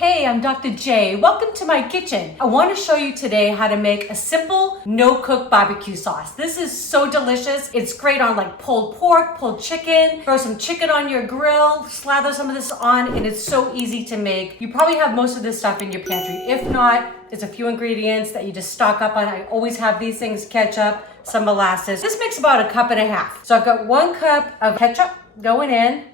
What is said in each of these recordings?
Hey, I'm Dr. J. Welcome to my kitchen. I want to show you today how to make a simple no-cook barbecue sauce. This is so delicious. It's great on like pulled pork, pulled chicken. Throw some chicken on your grill, slather some of this on, and it's so easy to make. You probably have most of this stuff in your pantry. If not, there's a few ingredients that you just stock up on. I always have these things: ketchup, some molasses. This makes about 1.5 cups. So I've got 1 cup of ketchup going in.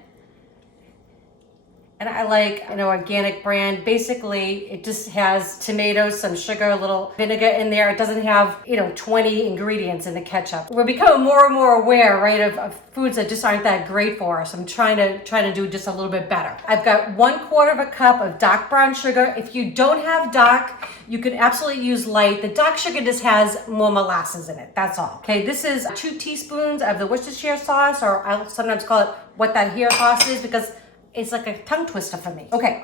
And I like an organic brand. Basically, it just has tomatoes, some sugar, a little vinegar in there. It doesn't have, 20 ingredients in the ketchup. We're becoming more and more aware, right, of foods that just aren't that great for us. I'm trying to do just a little bit better. I've got 1/4 cup of dark brown sugar. If you don't have dark, you can absolutely use light. The dark sugar just has more molasses in it. That's all. Okay, this is 2 teaspoons of the Worcestershire sauce, or I'll sometimes call it what that here sauce is, because it's like a tongue twister for me. Okay,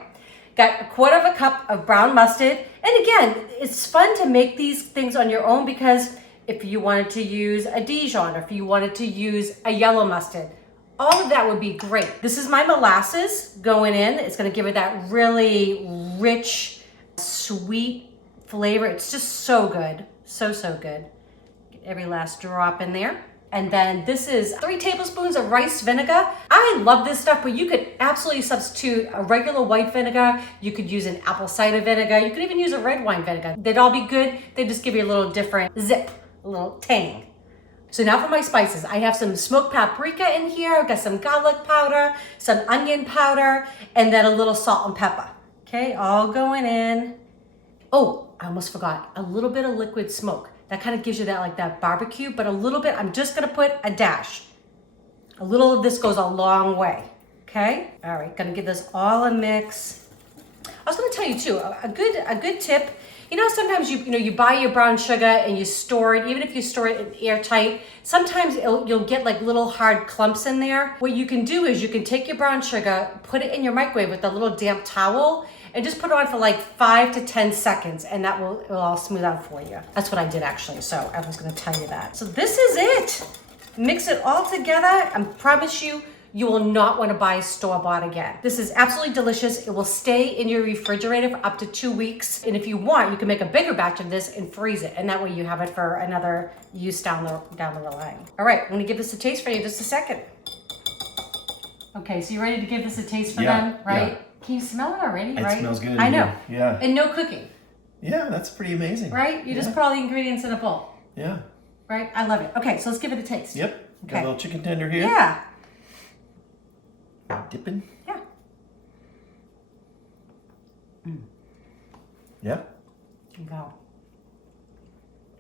got 1/4 cup of brown mustard. And again, it's fun to make these things on your own, because if you wanted to use a Dijon, or if you wanted to use a yellow mustard, all of that would be great. This is my molasses going in. It's gonna give it that really rich, sweet flavor. It's just so good, so good. Get every last drop in there. And then this is 3 tablespoons of rice vinegar. I love this stuff, but you could absolutely substitute a regular white vinegar. You could use an apple cider vinegar. You could even use a red wine vinegar. They'd all be good. They just give you a little different zip, a little tang. So now for my spices. I have some smoked paprika in here. I've got some garlic powder, some onion powder, and then a little salt and pepper. Okay, all going in. Oh, I almost forgot, a little bit of liquid smoke. That kind of gives you that barbecue, but a little bit. I'm just gonna put a dash. A little of this goes a long way, okay? All right, gonna give this all a mix. I was gonna tell you too, a good tip. Sometimes you buy your brown sugar and you store it. Even if you store it in airtight, sometimes you'll get like little hard clumps in there. What you can do is you can take your brown sugar, put it in your microwave with a little damp towel, and just put it on for like 5 to 10 seconds, and that will all smooth out for you. That's what I did actually, so I was gonna tell you that. So this is it. Mix it all together. I promise you, you will not wanna buy store-bought again. This is absolutely delicious. It will stay in your refrigerator for up to 2 weeks. And if you want, you can make a bigger batch of this and freeze it. And that way you have it for another use down the line. All right, I'm gonna give this a taste for you in just a second. Okay, so you ready to give this a taste for them, right? Yeah. Can you smell it already, right? It smells good. I know. Yeah. And no cooking. Yeah, that's pretty amazing. Right? You just put all the ingredients in a bowl. Yeah. Right? I love it. Okay, so let's give it a taste. Yep. Okay. Got a little chicken tender here. Yeah. Dipping. Yeah. Mm. Yeah. Wow.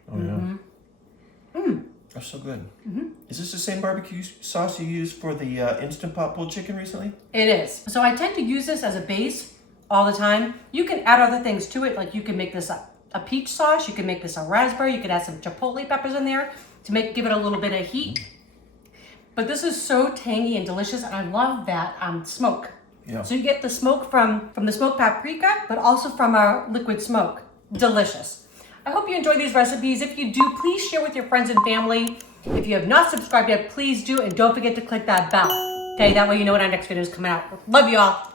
Oh yeah. Mm. That's so good. Mm-hmm. Is this the same barbecue sauce you used for the Instant Pot pulled chicken recently? It is. So I tend to use this as a base all the time. You can add other things to it, like you can make this a peach sauce. You can make this a raspberry. You could add some chipotle peppers in there to give it a little bit of heat. But this is so tangy and delicious, and I love that smoke. Yeah. So you get the smoke from the smoked paprika, but also from our liquid smoke. Delicious. I hope you enjoy these recipes. If you do, please share with your friends and family. If you have not subscribed yet, please do, and don't forget to click that bell. Okay, that way you know when our next video is coming out. Love you all.